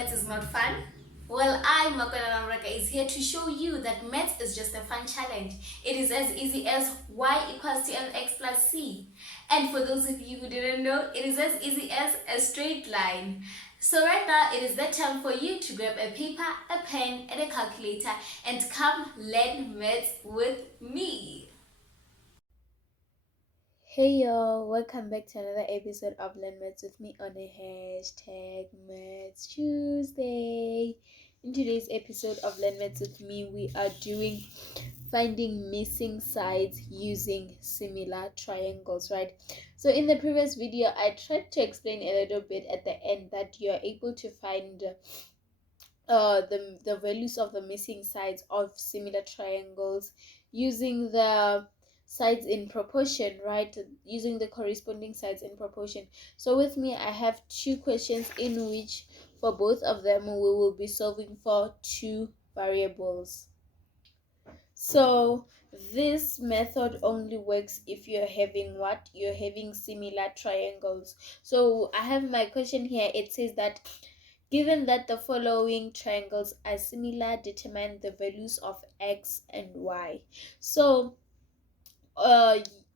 maths is not fun? Well, I, Makwana Namraka, is here to show you that maths is just a fun challenge. It is as easy as y equals to mx plus c. And for those of you who didn't know, it is as easy as a straight line. So right now, it is the time for you to grab a paper, a pen, and a calculator and come learn maths with me. Hey y'all, welcome back to another episode of Learn Maths with me on a hashtag Maths Tuesday. In today's episode of Learn Maths with me, we are doing finding missing sides using similar triangles, right? So in the previous video, I tried to explain a little bit at the end that you are able to find the values of the missing sides of similar triangles using the sides in proportion, right? Using the corresponding sides in proportion. So with me, I have two questions in which for both of them we will be solving for two variables. So this method only works if you're having what? You're having similar triangles. So I have my question here. It says that given that the following triangles are similar, determine the values of x and y. So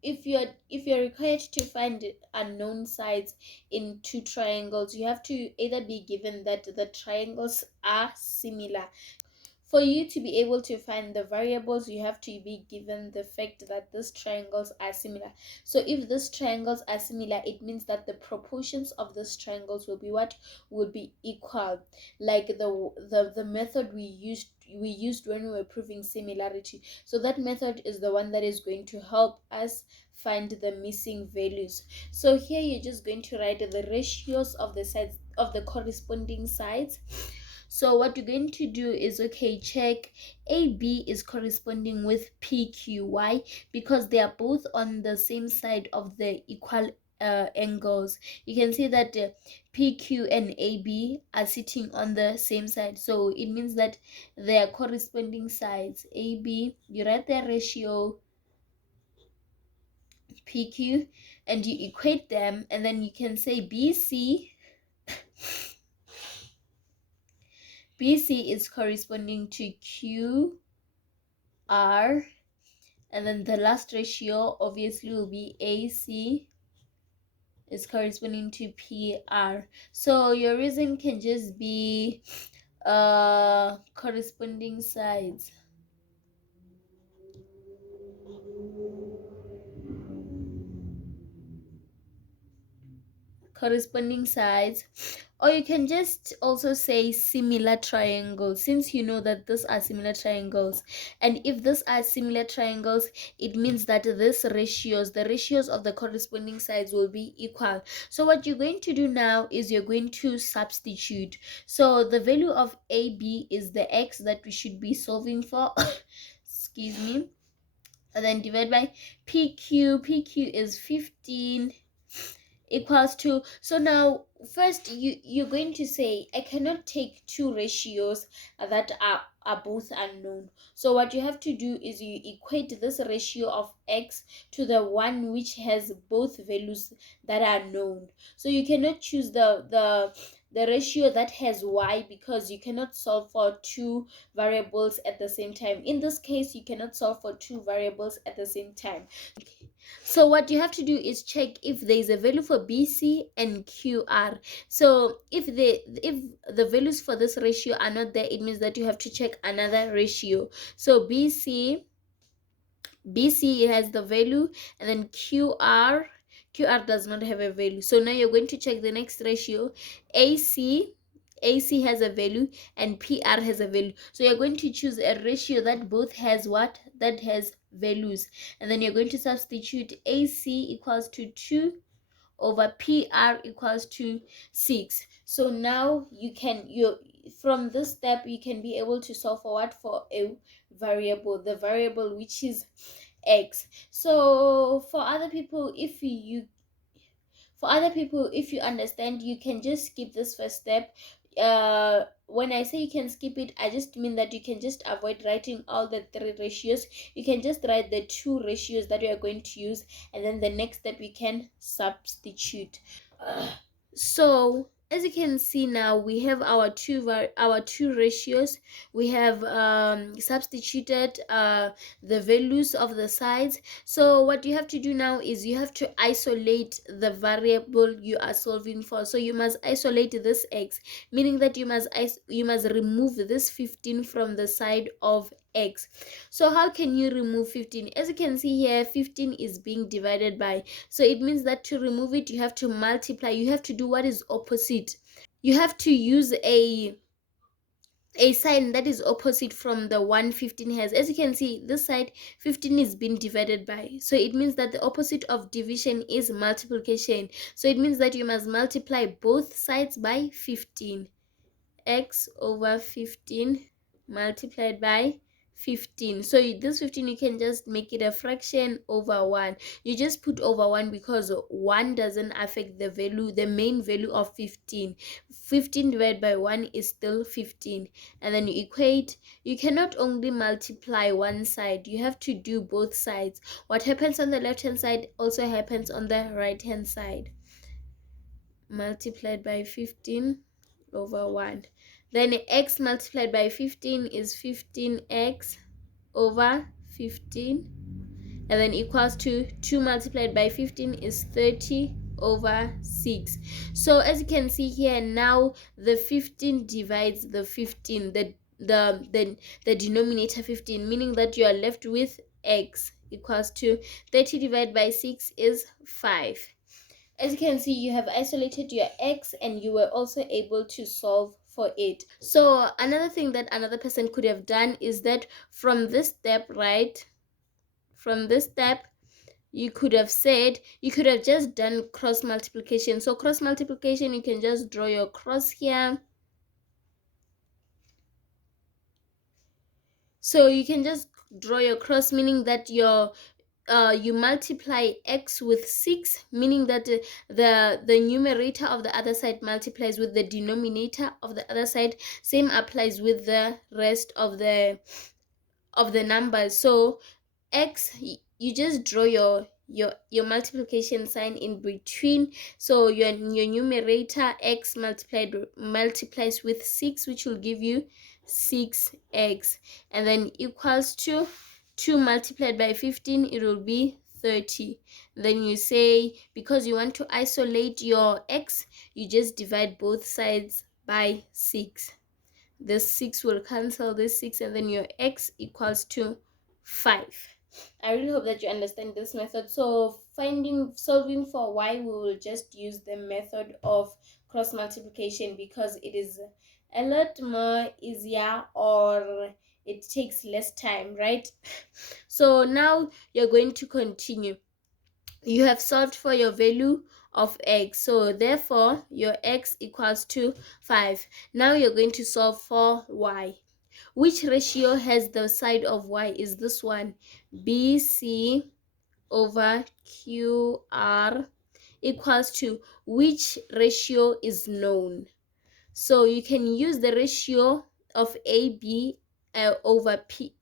if you're required to find unknown sides in two triangles, you have to either be given that the triangles are similar. For you to be able to find the variables, you have to be given the fact that these triangles are similar. So if these triangles are similar, it means that the proportions of these triangles will be what? Will be equal. Like the method we used when we were proving similarity. So that method is the one that is going to help us find the missing values. So here you're just going to write the ratios of the sides of the corresponding sides. So what you're going to do is, okay, check AB is corresponding with PQY because they are both on the same side of the equal angles. You can see that PQ and AB are sitting on the same side. So it means that they are corresponding sides. AB, you write their ratio PQ and you equate them, and then you can say BC is corresponding to QR, and then the last ratio obviously will be AC is corresponding to PR. So your reason can just be corresponding sides. Corresponding sides, or you can just also say similar triangles, since you know that these are similar triangles. And if these are similar triangles, it means that the ratios of the corresponding sides will be equal. So what you're going to do now is you're going to substitute. So the value of AB is the x that we should be solving for. Excuse me. And then divide by PQ is 15 equals to. So now first you're going to say I cannot take two ratios that are both unknown. So what you have to do is you equate this ratio of x to the one which has both values that are known. So you cannot choose the ratio that has y because you cannot solve for two variables at the same time. In this case, you cannot solve for two variables at the same time. So what you have to do is check if there is a value for BC and QR. So if the values for this ratio are not there, it means that you have to check another ratio. So BC has the value, and then QR does not have a value. So now you're going to check the next ratio. AC has a value and PR has a value. So you're going to choose a ratio that both has what? That has values. And then you're going to substitute AC equals to 2 over PR equals to 6. So now from this step you can be able to solve for what? For a variable, the variable which is x. So for other people, if you understand, you can just skip this first step. When I say you can skip it, I just mean that you can just avoid writing all the three ratios. You can just write the two ratios that we are going to use, and then the next step you can substitute. So as you can see now, we have our two ratios. We have substituted the values of the sides. So what you have to do now is you have to isolate the variable you are solving for. So you must isolate this x, meaning that you must remove this 15 from the side of x. So how can you remove 15? As you can see here, 15 is being divided by, so it means that to remove it, you have to multiply. You have to do what is opposite. You have to use a sign that is opposite from the one 15 has. As you can see, this side 15 is being divided by, so it means that the opposite of division is multiplication. So it means that you must multiply both sides by 15. X over 15 multiplied by 15. So this 15, you can just make it a fraction over 1. You just put over 1 because 1 doesn't affect the value, the main value of 15. 15 divided by 1 is still 15. And then you equate. You cannot only multiply one side, you have to do both sides. What happens on the left hand side also happens on the right hand side. Multiplied by 15 over 1. Then x multiplied by 15 is 15x over 15, and then equals to 2 multiplied by 15 is 30 over 6. So as you can see here, now the 15 divides the 15, the denominator 15, meaning that you are left with x equals to 30 divided by 6 is 5. As you can see, you have isolated your x and you were also able to solve for it. So another thing that another person could have done is that from this step, right, from this step, you could have just done cross multiplication. So cross multiplication, you can just draw your cross here. So you can just draw your cross, meaning that you multiply x with 6, meaning that the numerator of the other side multiplies with the denominator of the other side. Same applies with the rest of the numbers. So x, you just draw your multiplication sign in between. So your numerator x multiplies with 6, which will give you 6x, and then equals to 2 multiplied by 15, it will be 30. Then you say, because you want to isolate your x, you just divide both sides by 6. This 6 will cancel this 6, and then your x equals to 5. I really hope that you understand this method. So solving for y, we will just use the method of cross multiplication because it is a lot more easier, or it takes less time, right? So now you're going to continue. You have solved for your value of x, so therefore your x equals to 5. Now you're going to solve for y. Which ratio has the side of y? Is this one, bc over qr, equals to which ratio is known? So you can use the ratio of ab over pq,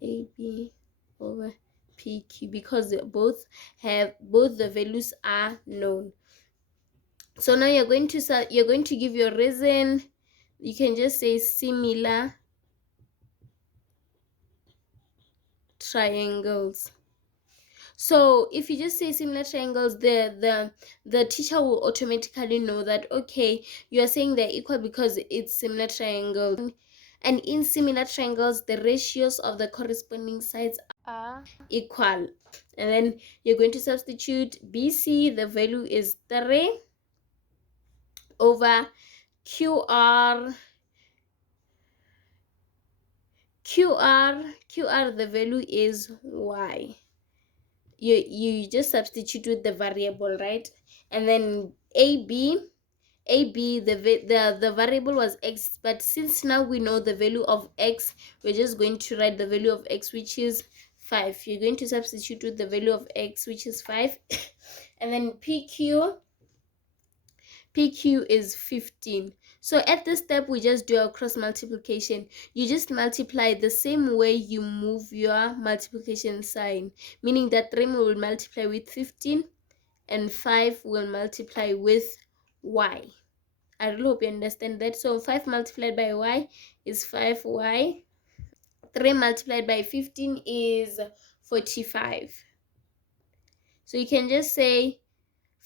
ab over pq, because both the values are known. So now you're going to give your reason. You can just say similar triangles. So if you just say similar triangles, the teacher will automatically know that, okay, you are saying they're equal because it's similar triangles. And in similar triangles, the ratios of the corresponding sides are equal. And then you're going to substitute BC, the value is 3, over QR, the value is y. You just substitute with the variable, right? And then AB, the variable was x, but since now we know the value of x, we're just going to write the value of x, which is 5. You're going to substitute with the value of x, which is 5. And then PQ is 15. So at this step, we just do our cross multiplication. You just multiply the same way you move your multiplication sign, meaning that 3 will multiply with 15 and 5 will multiply with y. I really hope you understand that. So 5 multiplied by y is 5y. 3 multiplied by 15 is 45. So you can just say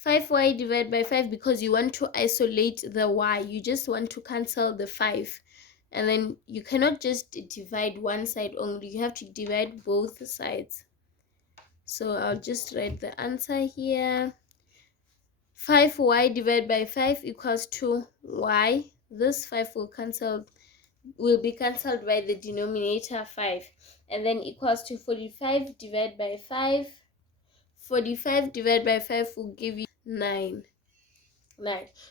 5y divided by 5 because you want to isolate the y. You just want to cancel the 5. And then you cannot just divide one side only. You have to divide both sides. So I'll just write the answer here. 5y divided by 5 equals to y. This 5 will be cancelled by the denominator 5. And then equals to 45 divided by 5. 45 divided by 5 will give you 9.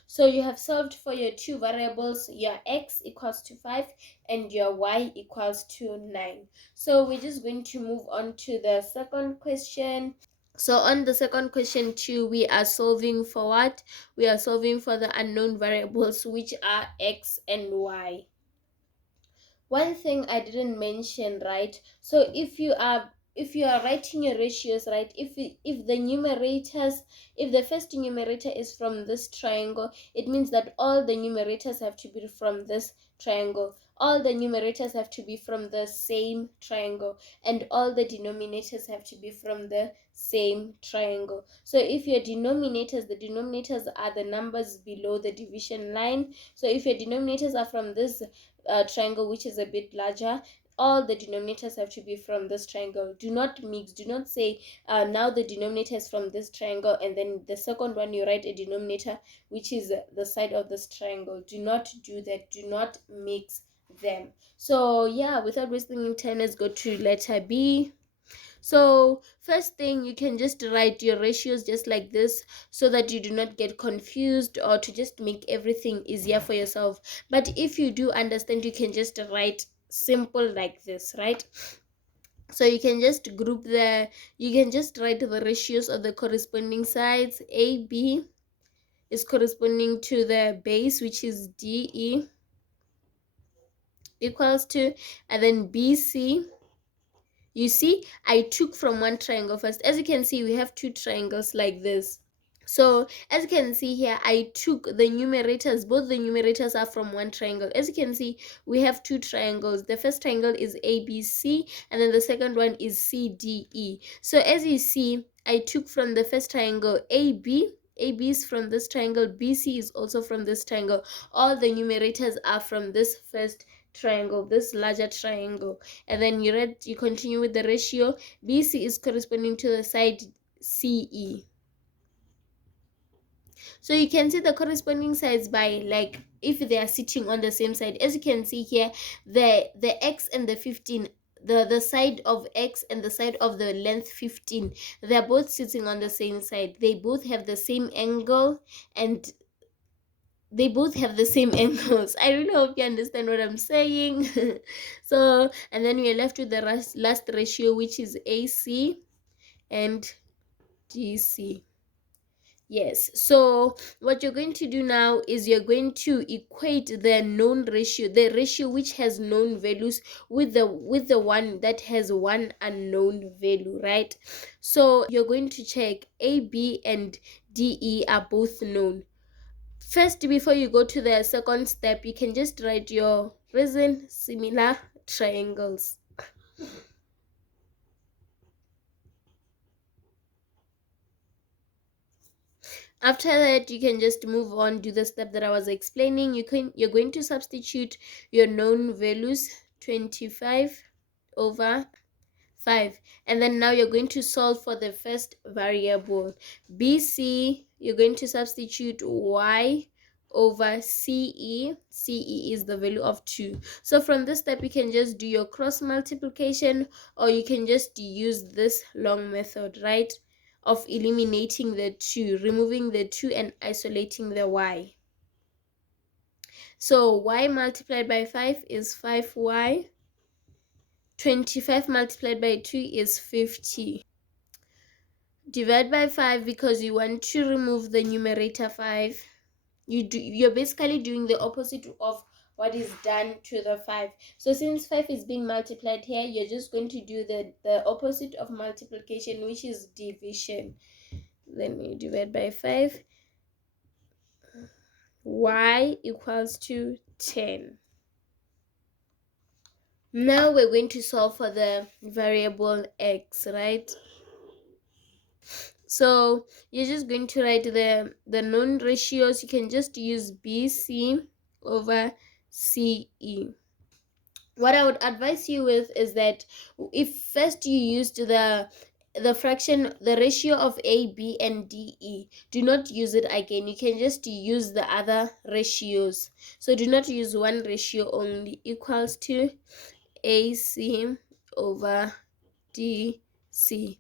So you have solved for your two variables. Your x equals to 5 and your y equals to 9. So we're just going to move on to the second question. So on the second question too, we are solving for what? We are solving for the unknown variables, which are x and y. One thing I didn't mention, right? So if you are writing your ratios, right, if the numerators, if the first numerator is from this triangle, it means that all the numerators have to be from this triangle. All the numerators have to be from the same triangle, and all the denominators have to be from the same triangle. So if your denominators, the denominators are the numbers below the division line. So if your denominators are from this triangle, which is a bit larger, all the denominators have to be from this triangle. Do not mix. Do not say now the denominator is from this triangle and then the second one you write a denominator which is the side of this triangle. Do not do that. Do not mix them. So yeah, without wasting time, let's go to letter B. So first thing, you can just write your ratios just like this so that you do not get confused, or to just make everything easier for yourself. But if you do understand, you can just write simple like this, right? So you can just you can just write the ratios of the corresponding sides. AB is corresponding to the base, which is DE, equals to, and then BC. You see, I took from one triangle first. As you can see, we have two triangles like this. So as you can see here, I took the numerators. Both the numerators are from one triangle. As you can see, we have two triangles. The first triangle is ABC, and then the second one is CDE. So as you see, I took from the first triangle AB. AB is from this triangle. BC is also from this triangle. All the numerators are from this first triangle, this larger triangle. And then you continue with the ratio. BC is corresponding to the side CE. So you can see the corresponding sides by, like, if they are sitting on the same side. As you can see here, the x and the 15, the side of x and the side of the length 15, they're both sitting on the same side. They both have the same angle, and they both have the same angles. I really hope you understand what I'm saying. So, and then we are left with the last ratio, which is AC and DC. Yes, so what you're going to do now is you're going to equate the known ratio, the ratio which has known values, with the one that has one unknown value, right? So you're going to check AB and DE are both known. First, before you go to the second step, you can just write your reason similar triangles. After that, you can just move on, do the step that I was explaining. You're going to substitute your known values, 25 over 5, and then now you're going to solve for the first variable, BC. You're going to substitute y over CE. CE is the value of 2. So from this step, you can just do your cross multiplication, or you can just use this long method, right, of eliminating the 2, removing the 2 and isolating the y. So y multiplied by 5 is 5y. 25 multiplied by 2 is 50. Divide by 5 because you want to remove the numerator 5. You're basically doing the opposite of what is done to the 5. So since 5 is being multiplied here, you're just going to do the opposite of multiplication, which is division. then you divide by 5, y equals to 10. Now we're going to solve for the variable x, right? So you're just going to write the known ratios. You can just use BC over CE. What I would advise you with is that if first you used the fraction, the ratio of A, B, and D, E, do not use it again. You can just use the other ratios. So do not use one ratio only. Equals to AC over DC.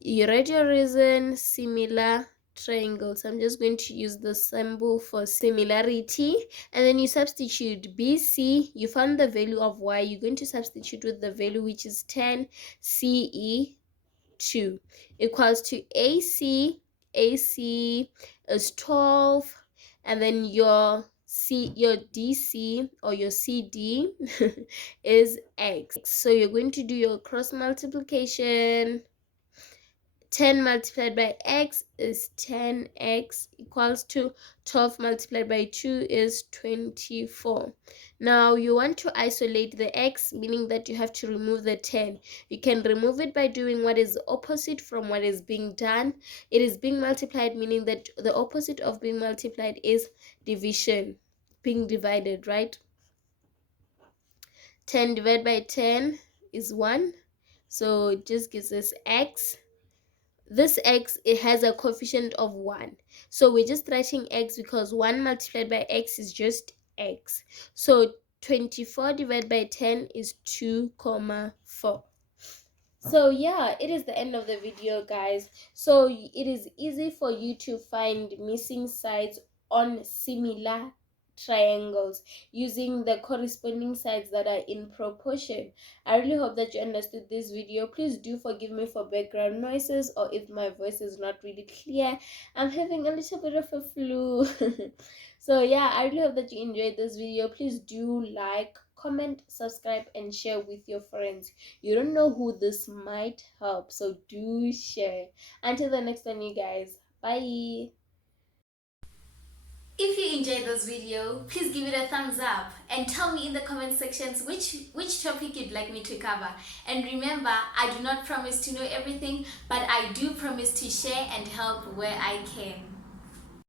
You write your reason, similar triangles. I'm just going to use the symbol for similarity, and then you substitute BC. You found the value of y. You're going to substitute with the value which is 10, CE 2 equals to AC. AC is 12, and then your DC or your CD is x. So you're going to do your cross multiplication. 10 multiplied by x is 10x equals to 12 multiplied by 2 is 24. Now you want to isolate the x, meaning that you have to remove the 10. You can remove it by doing what is opposite from what is being done. It is being multiplied, meaning that the opposite of being multiplied is division, being divided, right? 10 divided by 10 is 1, so it just gives us x. This x, it has a coefficient of 1, so we're just writing x because 1 multiplied by x is just x. So 24 divided by 10 is 2,4. So yeah, it is the end of the video, guys. So it is easy for you to find missing sides on similar triangles using the corresponding sides that are in proportion. I really hope that you understood this video. Please do forgive me for background noises or if my voice is not really clear. I'm having a little bit of a flu. So yeah, I really hope that you enjoyed this video. Please do like, comment, subscribe, and share with your friends. You don't know who this might help, so do share. Until the next one, you guys, bye. If you enjoyed this video, please give it a thumbs up and tell me in the comment sections which topic you'd like me to cover. And remember, I do not promise to know everything, but I do promise to share and help where I can.